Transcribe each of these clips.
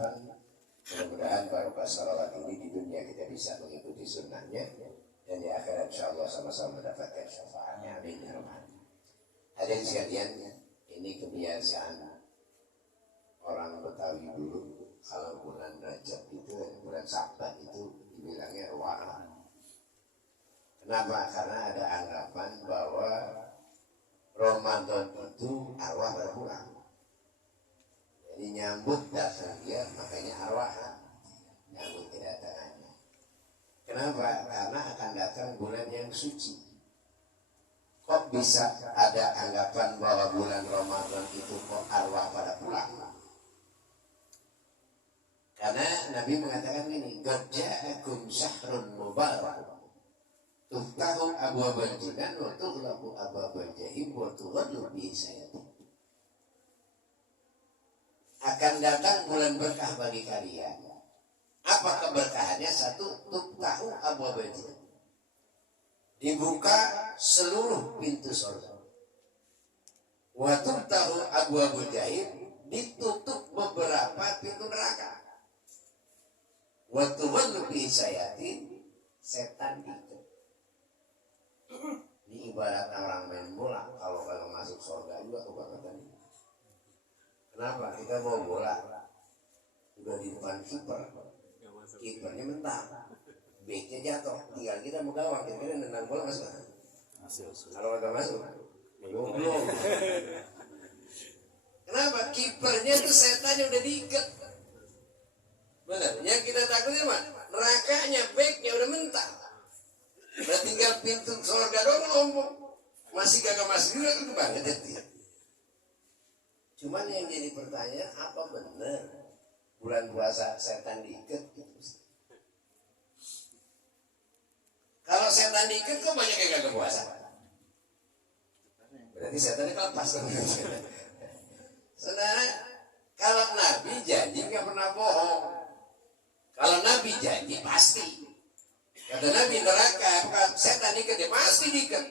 harapan mudah-mudahan barokah salawat ini di dunia kita bisa mengikuti sunnahnya, dan di akhirat insyaallah sama-sama mendapatkan syafaatnya. Amin ya rabbal alamin. Hadirin sekalian, ini kebiasaan orang Betawi dulu, kalau bulan Rajab itu, bulan Saban itu dibilangnya arwah. Kenapa? Karena ada anggapan bahwa Ramadan itu arwah berpulang. Jadi nyambut datang dia, makanya arwah nyambut kedatangannya. Kenapa? Karena akan datang bulan yang suci. Kok bisa ada anggapan bahwa bulan Ramadan itu kok arwah pada pulang? Karena Nabi mengatakan ini, qad ja'akum syahrun mubarak tuftahu abwabal jinan wa tughlaqu abwabal jahim wa tughaddu bi sayatin. Akan datang bulan berkah bagi kalian. Apa keberkahannya? Satu, tuftahu abwabal jinan, dibuka seluruh pintu surga. Wa tuftahu abwabul jahim, ditutup beberapa pintu neraka. Wa tughaddu bi sayatin, setan itu. Ini ibarat orang main bola, kalau masuk surga juga keberkatan. Kenapa? Kita mau bola, udah di depan kiper, kipernya mentak, backnya jatuh, tinggal kita mau gawang, kira-kira nendang bola masuk. Kalau nggak masuk, belum. Kenapa? Kipernya itu setannya udah diikat. Benar? Yang kita takutnya mah nerakanya, backnya udah mentak. Udah tinggal pintu surga doang ngomong, masih kagak masuk juga kan kembali dia. Cuman yang jadi pertanyaan, apa benar bulan puasa setan diikat gitu? Kalau setan diikat kok banyak yang kagak puasa? Berarti setannya kelepas. Saudara, kalau Nabi janji nggak pernah bohong. Kalau Nabi janji pasti. Kata Nabi, neraka setan diikat, pasti diikat.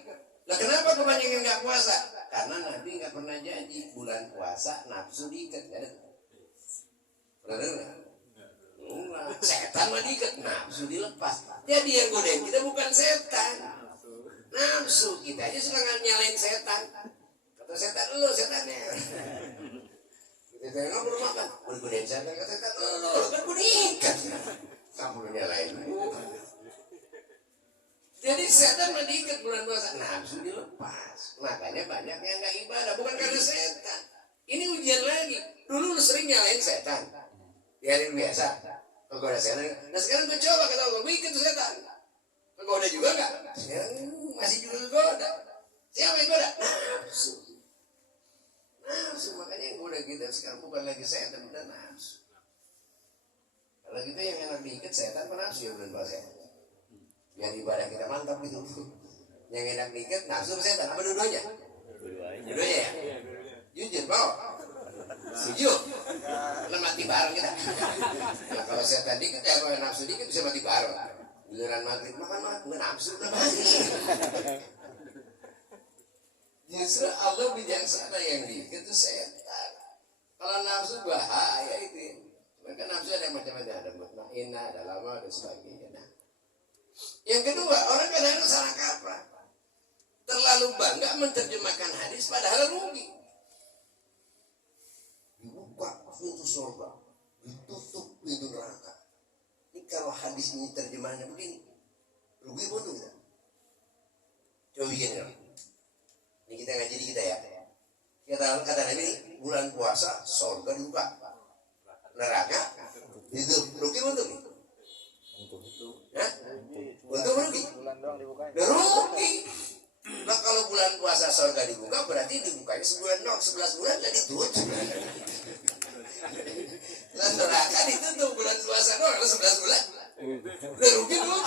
Nah kenapa kebanyakan nggak puasa? Karena Nabi nggak pernah janji bulan puasa nafsu diikat, nggak ada. Pernah dengar? Enggak. Setan mah diikat, nafsu dilepas. Jadi yang godain kita bukan setan, nafsu. Kita aja suka nyalain setan. Kata setan, lo setannya. Kita tengok belum makan, boleh godain setan. Kata setan, lo kan gue diikat. Kamu nyalain. Jadi setan mah diikat bulan puasa, nafsu dilepas. Makanya banyak yang nggak ibadah, bukan karena setan. Ini ujian lagi. Dulu lu sering nyalain setan, biarin biasa. Kegoda setan. Nah sekarang gue coba kata Allah, gue ikat setan. Kegoda juga nggak? Sekarang masih juga kegoda. Siapa yang goda? Nafsu. Nafsu, makanya yang goda kita sekarang bukan lagi setan, udah nafsu. Kalau gitu yang enak diikat setan, nafsu ya bulan puasa. Biar ibadah kita mantap gitu. Yang enak diikat nafsu setan, apa dua-duanya? Dua-duanya ya? Jujur bro, setuju? Karena mati bareng kita. Nah kalau setan diikat ya, kalau nafsu diikat bisa mati bareng. Giliran maghrib makan nafsu udah mati. Justru Allah bijaksana, yang diikat itu setan. Kalau nafsu bahaya itu. Maka nafsu ada macam-macam, ada mutmainah, ada lama, dan sebagainya. Yang kedua, orang kadang-kadang salah kaprah, terlalu bangga menerjemahkan hadis padahal rugi. Dibuka pintu surga, ditutup pintu neraka. Ini kalau hadis ini terjemahannya begini, rugi betul kita. Coba bikin ya. Ini kita ngaji di kita ya. Kata Nabi, bulan puasa surga dibuka, neraka itu rugi betul. Untuk rugi. Rugi. Nah kalau bulan puasa surga dibuka, berarti dibukanya sebulan dong, 11 bulan jadi ditutup. Nah neraka ditutup bulan puasa dong, 11 bulan. Udah rugi dulu.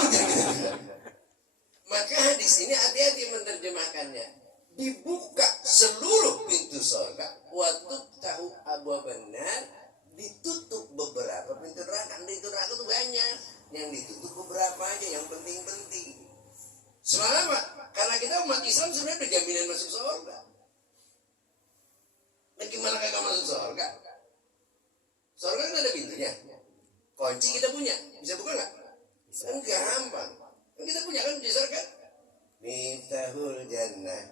Maka hadis ini hati-hati menerjemahkannya. Dibuka seluruh pintu surga, waktu tahu abu benar, ditutup beberapa pintu neraka. Pintu neraka itu banyak. Yang ditutup beberapa aja, yang penting-penting. Selama karena kita umat Islam sebenarnya udah jaminan masuk surga. Dan gimana kagak masuk surga? Surga kan ada pintu. pintunya. Kunci kita punya, bisa buka nggak? Kan gampang. Kan kita punya kan kunci surga. Miftahul jannah,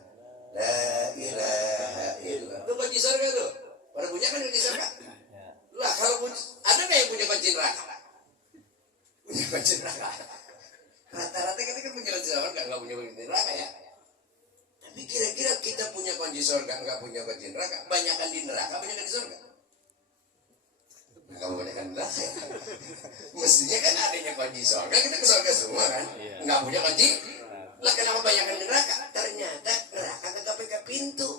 la ilaha illallah. Itu kunci surga tuh. Pada punya kan kunci surga. Lah kalau ada nggak yang punya kunci neraka? Punya kunci neraka. Rata-rata kita kan punya kunci surga, nggak punya kunci neraka ya. Tapi kira-kira kita punya kunci surga, nggak punya kunci neraka. Banyakan di neraka, banyakan di surga. Kamu banyak kan neraka ya? Mestinya kan adanya kunci surga, kita ke surga semua kan? Nggak punya kunci. Lah kenapa banyak kan neraka? Ternyata neraka kagak pakai pintu.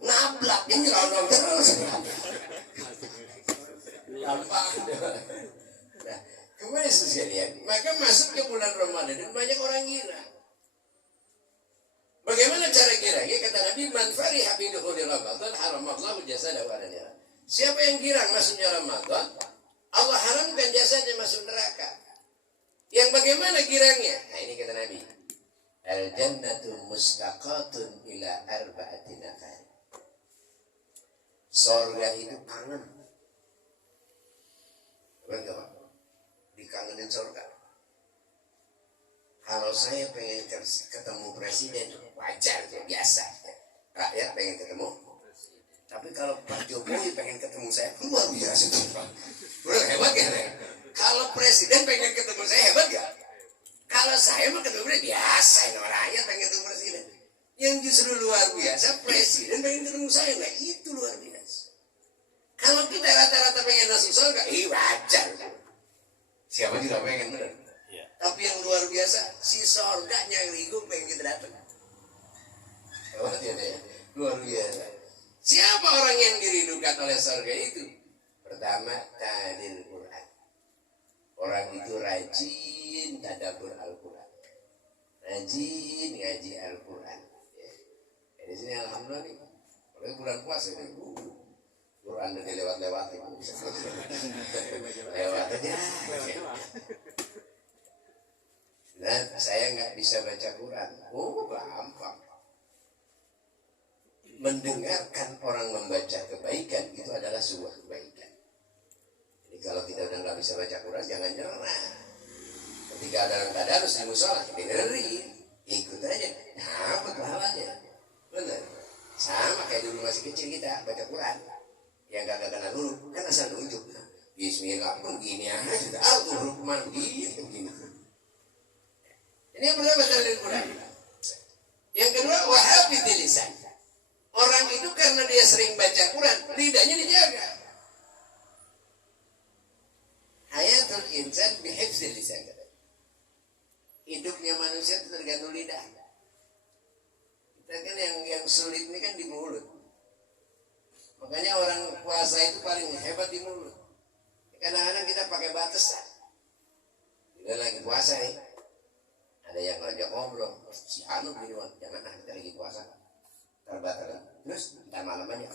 Nablak, dia nyerondong terus. Gampang. Nah, kemarin saya lihat, maka masuk ke bulan Ramadan dan banyak orang gira. Bagaimana cara girangnya? Kata Nabi, man fariha bi dukhuli Ramadan haramallahu jasadahu 'ala nar. Siapa yang girang masuknya Ramadan, Allah haramkan jasadnya masuk neraka. Yang bagaimana girangnya? Nah ini kata Nabi, al jannatu mustaqatun ila arba'ati nafar. Surga itu kangen. Benar, dikangenin surga. Kalau saya pengen ketemu presiden, wajar, biasa. Rakyat pengen ketemu. Tapi kalau Pak Jokowi pengen ketemu saya, luar biasa. Udah hebat ya? Kalau presiden pengen ketemu saya, hebat gak? Kalau saya mau ketemu dia biasa, rakyat pengen ketemu presiden. Yang justru luar biasa, presiden pengen ketemu saya, nah itu luar biasa. Kalau kita rata-rata pengen masuk surga, wajar. Siapa juga pengen, benar. Tapi yang luar biasa, si surga nyariku pengen kita datang. Hebat ya, luar biasa. Siapa orang yang dirindukan oleh surga itu? Pertama, talil Quran. Orang itu rajin tadabbur Al-Quran, rajin ngaji Al-Quran. Di sini alhamdulillah nih, oleh bulan puasa ini, Quran udah lewat-lewat lewat aja. Nah, saya nggak bisa baca Quran. Oh, gampang. Mendengarkan orang membaca kebaikan itu adalah sebuah kebaikan. Jadi kalau kita udah nggak bisa baca Quran, jangan nyerah. Ketika ada orang tadarus di musola, dengerin, ikut aja, dapat pahalanya. Benar. Sama kayak dulu masih kecil kita baca Quran, yang gak kenal huruf, kan asal nunjuk. Bismillah pun gini aja, sudah tahu huruf mana begini. Ini yang pertama dari Quran. Yang kedua, wahafidil lisan. Orang itu karena dia sering baca Quran, lidahnya dijaga. Hayatul insan bihifzil lisan. Hidupnya manusia itu tergantung lidah. Kita kan yang sulit ini kan di mulut. Makanya orang puasa itu paling hebat di mulut. Kadang-kadang kita pakai batasan. Kita lagi puasa nih. Ada yang ngajak ngobrol, si Anu gini, jangan kita lagi puasa. Terbatal. Terus kita malam aja.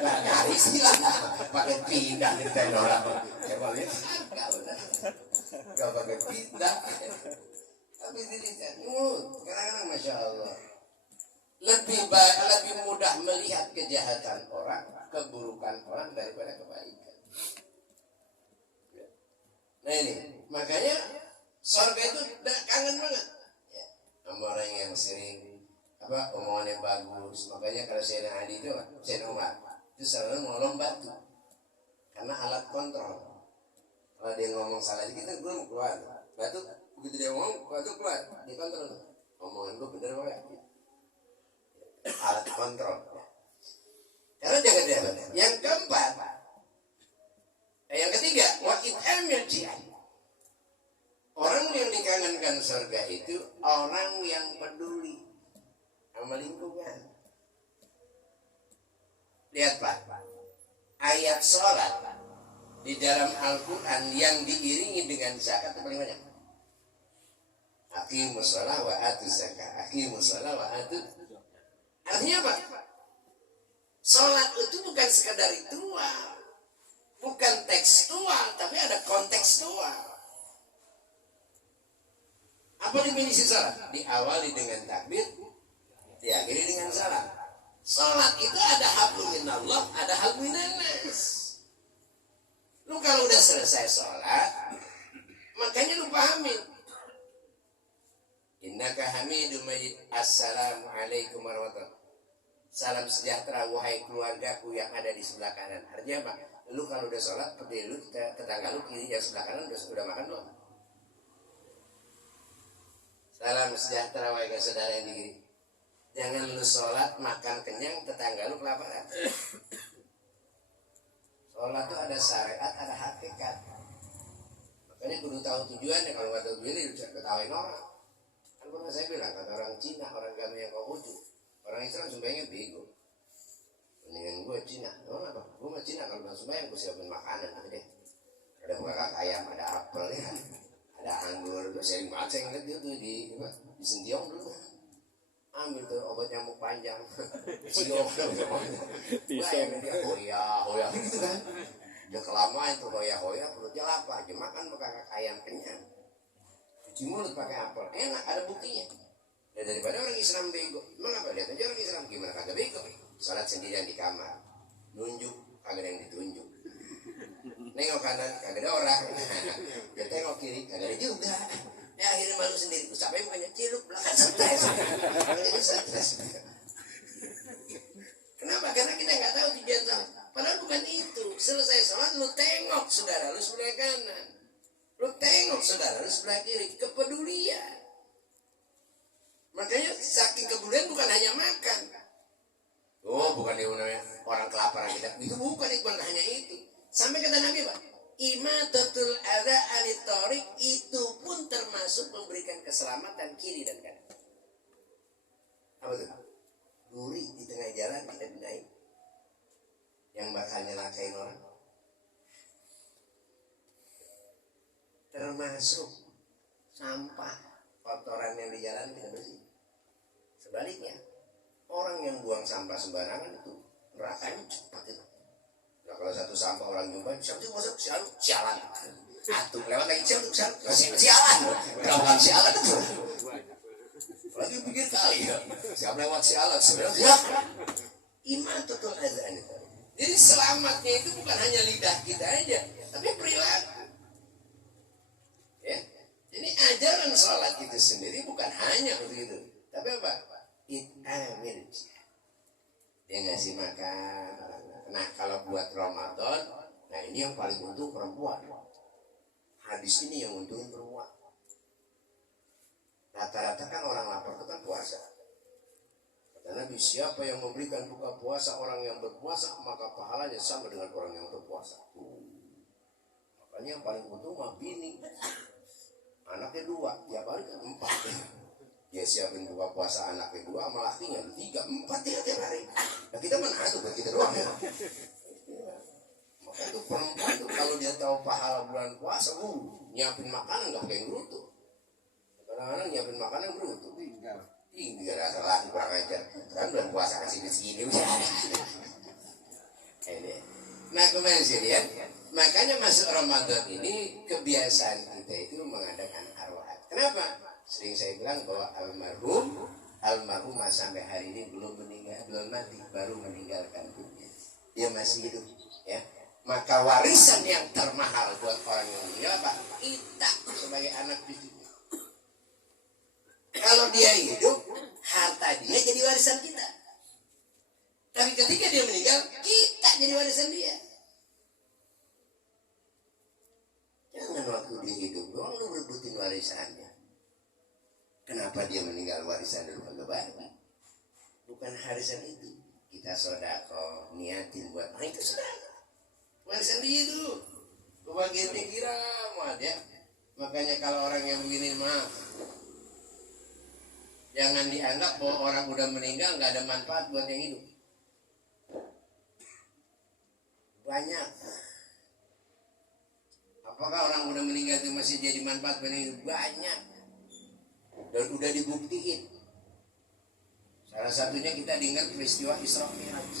Nah, cari silang. Pakai pindah kita nolak. Coba lihat. Gak pakai pindah. Tapi dilihat. Kadang-kadang Masya Allah. Lebih mudah melihat kejahatan orang, keburukan orang daripada kebaikan. Nah ini, makanya surga itu kangen banget. Ya, sama orang yang sering omongannya bagus. Makanya kalau Sayyidina Ali itu, Sayyidina Umar itu selalu ngolong batu karena alat kontrol. Kalau dia ngomong salah dikit, gue mau keluar batu. Begitu dia ngomong, batu keluar, dikontrol. Omongan gue bener banget. Alat kontrol. Karena jangan dia. Yang keempat, yang ketiga, wa'id amil jihad. Orang yang dikangenkan surga itu orang yang peduli sama lingkungan. Lihat Pak, ayat sholat di dalam Al-Quran yang diiringi dengan zakat itu paling banyak. Aqimus sholat wa atuz zakat. Aqimus sholat wa atuz. Artinya apa? Sholat itu bukan sekadar ritual, bukan tekstual, tapi ada kontekstual. Apa definisi sholat? Diawali dengan takbir, diakhiri dengan salam. Sholat itu ada hablum minallah, ada hablum minannas. Lu kalau udah selesai sholat, makanya lu pahamin. Innaka hamidum majid. Assalamualaikum warahmatullahi wabarakatuh. Salam sejahtera wahai keluargaku yang ada di sebelah kanan. Artinya apa? Lu kalau udah sholat, berdiri lu tetangga lu kiri yang sebelah kanan udah makan belum? Salam sejahtera wahai saudara yang di kiri. Jangan lu sholat makan kenyang, tetangga lu kelaparan. Sholat itu ada syariat, ada hakikat. Makanya kudu tahu tujuannya. Kalau nggak tahu tujuannya bisa ketawain orang. Kan pernah saya bilang, kata orang Cina, orang agama yang Konghucu, orang Islam sembahyangnya bego. Mendingan gue Cina. Kenapa? Gue mah Cina, kalau nggak sembahyang gue siapin makanan nanti deh. Ada buah ayam, ada apel ya, ada anggur. Gue sering banget saya ngeliat dia tuh di Sentiong dulu. Ambil tuh obat nyamuk panjang. Siok. Bayang dia hoya gitu kan. Udah kelamaan tuh hoya perutnya lapar. Aja makan makan ayam kenyang. Cuci mulut pakai apel. Enak, ada buktinya. Dan daripada orang Islam bego. Emang apa? Lihat aja orang Islam gimana kagak bego. Salat sendirian di kamar. Nunjuk, kagak ada yang ditunjuk. Nengok kanan, kagak ada orang. Dia tengok kiri, kagak ada juga. Ya akhirnya malu sendiri. Terus sampai banyak ciluk belakang stres. Kenapa? Karena kita nggak tahu tujuan sholat. Padahal bukan itu. Selesai sholat lu tengok saudara lu sebelah kanan. Lu tengok saudara lu sebelah kiri. Kepedulian. Makanya saking kepedulian bukan hanya makan. Oh bukan dia orang kelaparan kita. Itu bukan hanya itu. Sampai kata Nabi Pak, imatatul adza anitorik itu pun termasuk memberikan keselamatan kiri dan kanan. Apa tuh? Duri di tengah jalan kita naik yang bakal nyelakain orang. Termasuk sampah kotoran yang di jalan kita bersih. Sebaliknya, orang yang buang sampah sembarangan itu nerakanya cepat itu. Nah kalau satu sampah orang jumpa, sialan. Atuh lewat lagi sialan. Kalau sialan itu. Lagi pikir kali ya. Siapa lewat sialan sebenarnya. Iman tutul azan itu. Jadi selamatnya itu bukan hanya lidah kita aja, tapi perilaku. Ya. Jadi ajaran sholat itu sendiri bukan hanya begitu, tapi apa? It dia ngasih makan. Nah kalau buat Ramadan, nah ini yang paling untung perempuan. Hadis ini yang untungin perempuan. Rata-rata kan orang lapar itu kan puasa. Kata Nabi, siapa yang memberikan buka puasa orang yang berpuasa, maka pahalanya sama dengan orang yang berpuasa. Makanya yang paling untung mah bini. Anaknya 2, tiap hari kan 4. Dia siapin buka puasa anaknya 2, sama lakinya 3, 4 tiap hari. Nah kita mana itu buat kita doang ya. Maka itu perempuan itu kalau dia tahu pahala bulan puasa, nyiapin makanan nggak kayak gerutu. Kadang-kadang nyiapin makanan gerutu. Tinggal rasa lagi kurang ajar. Kan bulan puasa kasih segini. Nah kemarin sih lihat. Makanya masuk Ramadan ini kebiasaan kita itu mengadakan arwah. Kenapa? Sering saya bilang bahwa almarhumah sampai hari ini belum meninggal, belum mati, baru meninggalkan dunia. Dia masih hidup, ya. Maka warisan yang termahal buat orang yang meninggal apa? Kita sebagai anak cucunya. Kalau dia hidup, harta dia jadi warisan kita. Tapi ketika dia meninggal, kita jadi warisan dia. Jangan waktu dia hidup doang lu berebutin warisannya. Kenapa dia meninggal warisan dulu kagak bagi? Bukan warisan itu. Kita sodako niatin buat itu sedekah. Warisan dia itu. Kebagian dikira muat ya. Makanya kalau orang yang begini maaf. Jangan dianggap bahwa orang udah meninggal nggak ada manfaat buat yang hidup. Banyak. Apakah orang udah meninggal itu masih jadi manfaat buat yang hidup? Banyak. Dan udah dibuktiin. Salah satunya kita dengar peristiwa Isra Mi'raj.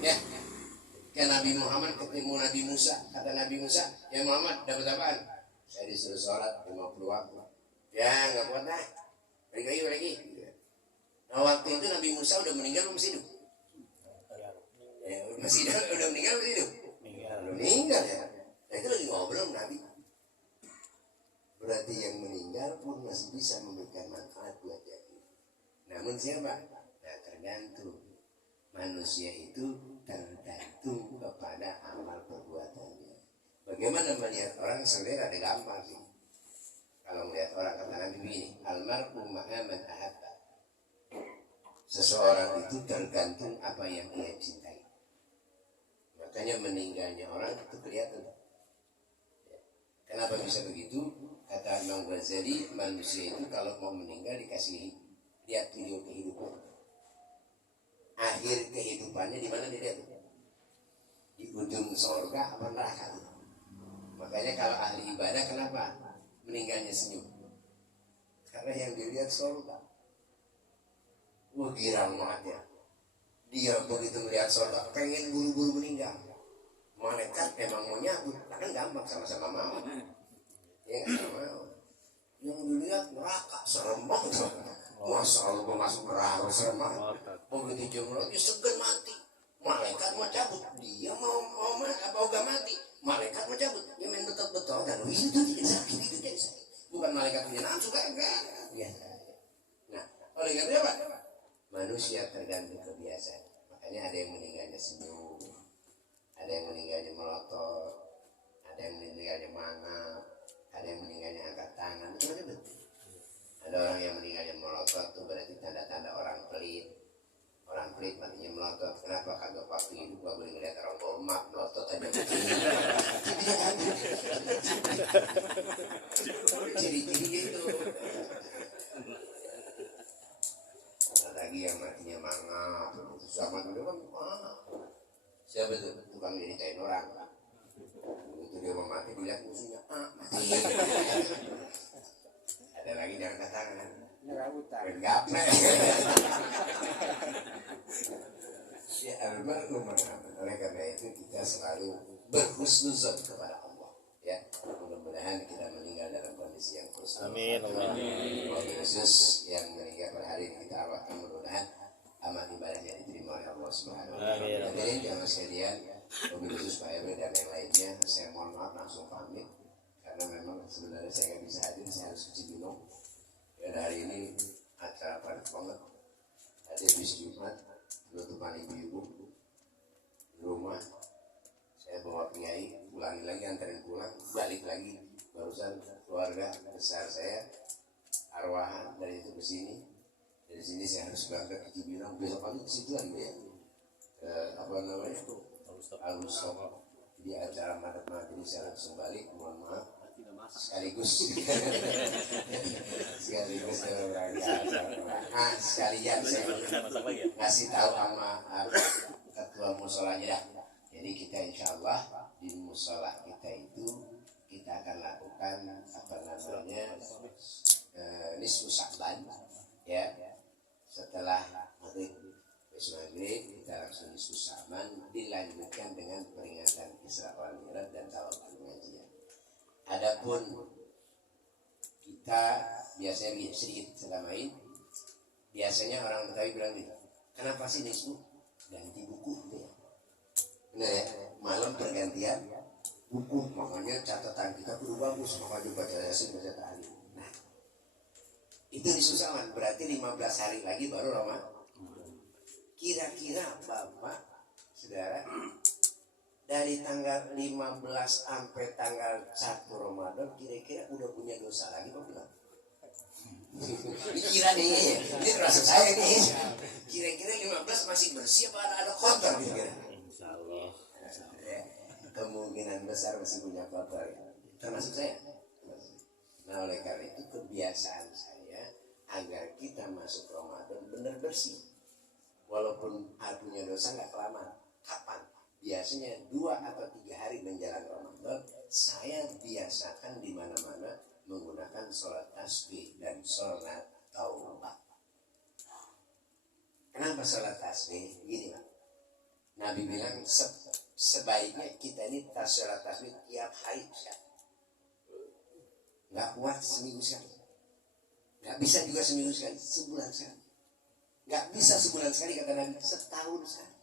Ya. Kan Nabi Muhammad ketemu Nabi Musa. Kata Nabi Musa, ya Muhammad dapat apaan? Saya disuruh sholat 50 waktu. Ya nggak kuat dah. Balik lagi. Nah waktu itu Nabi Musa udah meninggal belum masih hidup? Ya, masih udah meninggal masih hidup? Udah meninggal ya. Nah berarti yang meninggal pun masih bisa memberikan manfaat buat yang hidup. Namun siapa? Nah, tergantung. Manusia itu tergantung kepada amal perbuatannya. Bagaimana melihat orang sebenarnya ada gampang sih. Kalau melihat orang kata Nabi begini, almarhum ma'a man ahabba. Seseorang itu tergantung apa yang ia cintai. Makanya meninggalnya orang itu kelihatan. Kenapa bisa begitu? Kata Imam Ghazali, manusia itu kalau mau meninggal dikasih lihat video kehidupan. Akhir kehidupannya di mana dilihat? Di ujung surga apa neraka? Makanya kalau ahli ibadah kenapa meninggalnya senyum? Karena yang dilihat surga. Wah, girang banget ya. Dia begitu melihat surga pengen buru-buru meninggal. Malaikat memang mau nyabut, kan gampang sama-sama mau. Ya nggak mau. Yang dilihat neraka serem banget. Masya Allah masuk neraka serem banget. Begitu jumlah lagi segan mati. Malaikat mau cabut, dia mau gak mati. Malaikat mau cabut, dia main betul-betul dan itu tidak sakit, itu tidak sakit. Bukan malaikat punya nafsu kan? Biasa. Nah, oleh karena apa? Manusia tergantung kebiasaan. Makanya ada yang meninggalnya senyum, ada yang meninggalnya melotot, ada yang meninggalnya mangap, ada yang meninggalnya angkat tangan. Macam-macam betul. Ada orang yang meninggalnya melotot itu berarti tanda-tanda orang pelit. Orang pelit matinya melotot. Kenapa kagak waktu hidup gak boleh ngeliat orang bomak melotot aja begini. Ciri-ciri gitu. Lagi yang matinya mangap, sama dulu kan siapa tuh tukang nyeritain orang. Begitu dia mau mati dilihat musuhnya, mati. Ada lagi yang angkat tangan, gaplek. Ya almarhum. Oleh karena itu kita selalu berhusnuzon kepada Allah. Ya, mudah-mudahan kita meninggal dalam kondisi yang husnuzon. Amin. Wabil khusus yang meninggal pada hari ini kita arwahkan, mudah-mudahan amal ibadahnya diterima oleh Allah Subhanahu wa taala. Hadirin jamaah sekalian, wabil khusus Pak RW dan yang lainnya, saya mohon maaf langsung pamit karena memang sebenarnya saya nggak bisa hadir, saya harus cuci minum. Dan hari ini acara padat banget. Ada bis Jumat, penutupan ibu-ibu di rumah. Saya bawa kiai, ulangi lagi, anterin pulang, balik lagi. Barusan keluarga besar saya arwahan dari itu ke sini. Dari sini saya harus berangkat ke Cibinong, besok pagi ke situ lagi ya. Apa namanya itu? Al-Mustafa. Jadi acara madat-madat ini saya langsung balik, mohon maaf. Sekaligus sekalian saya ngasih tahu sama ketua musolanya dah. Jadi kita insya Allah di musola kita itu kita akan lakukan apa namanya nisfu Sya'ban ya. Setelah maghrib kita langsung nisfu Sya'ban, dilanjutkan dengan peringatan Isra wal Mi'raj dan tawaf pengajian. Adapun kita biasanya sedikit selamain, biasanya orang Betawi bilang gitu, kenapa sih nisfu ganti buku gitu ya? Benar ya, malam pergantian buku, makanya catatan kita perlu bagus, makanya baca Yasin, baca Ta'lim. Nah, itu disusahan, berarti 15 hari lagi baru Ramadan. Kira-kira Bapak, Saudara, dari tanggal 15 sampai tanggal 1 Ramadan kira-kira udah punya dosa lagi Pak bilang? Dikira nih, ini rasa saya nih. Kira-kira 15 masih bersih apa ada kotor kira-kira? Insyaallah. Kemungkinan besar masih punya kotor ya. Termasuk saya. Nah oleh karena itu kebiasaan saya agar kita masuk Ramadan benar bersih. Walaupun punya dosa nggak kelamaan. Kapan? Biasanya 2 atau 3 hari menjelang Ramadan, saya biasakan di mana-mana menggunakan sholat tasbih dan sholat taubah. Kenapa sholat tasbih? Gini Pak, Nabi bilang sebaiknya kita ini sholat tasbih tiap hari. Nggak kuat seminggu sekali, nggak bisa juga seminggu sekali, sebulan sekali. Nggak bisa sebulan sekali kata Nabi, setahun sekali.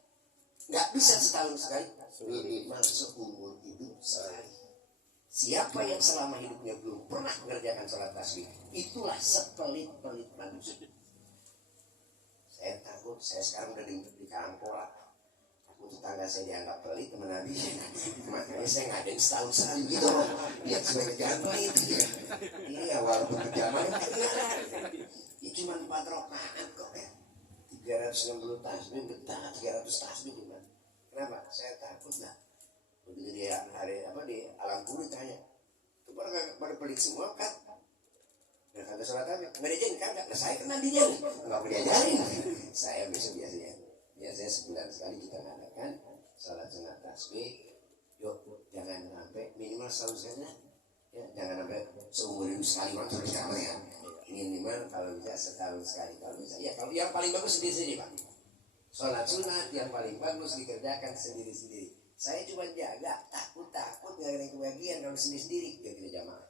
Nggak bisa setahun sekali, minimal seumur hidup sekali. Siapa yang selama hidupnya belum pernah mengerjakan sholat tasbih, itulah sepelit-pelit manusia. Saya takut, saya sekarang udah di Karangkola. Takut tetangga saya dianggap pelit, teman Nabi. Makanya saya ngadain setahun sekali gitu. Lihat sebagai jamaah itu. Iya, walaupun berjamaah itu cuma 4 rakaat kok ya. 360 tasbih, betah 300 tasbih gimana? Kenapa? Saya takut lah. Begitu dia hari di alam kubur ditanya, itu pada pelit semua kan? Nah kata sholat tasbih, nggak diajarin kan? Nah saya kenal dia, nggak mau diajarin. Saya biasanya sebulan sekali kita ngadakan sholat sunat tasbih. Yuk jangan sampai minimal setahun sekali, ya jangan sampai seumur hidup sekali masuk di kamar ya. Ini minimal kalau bisa setahun sekali, kalau bisa ya kalau yang paling bagus sendiri-sendiri Pak. Sholat sunat yang paling bagus dikerjakan sendiri-sendiri. Saya cuma jaga, takut gak ada kebagian kalau sendiri-sendiri dia tidak jamaah.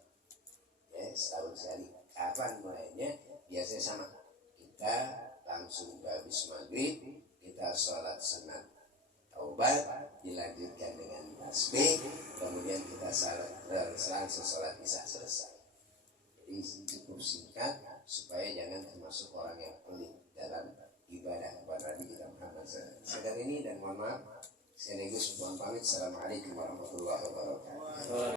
Ya, setahun sekali. Kapan mulainya? Biasanya sama. Kita langsung habis maghrib, kita sholat sunat taubat, dilanjutkan dengan tasbih, kemudian kita langsung sholat isya selesai. Jadi cukup singkat supaya jangan termasuk orang yang pelit dalam ibadah kepada Nabi kita Muhammad SAW. Sedang ini dan mohon maaf. Sekaligus mohon pamit. Assalamualaikum warahmatullahi wabarakatuh.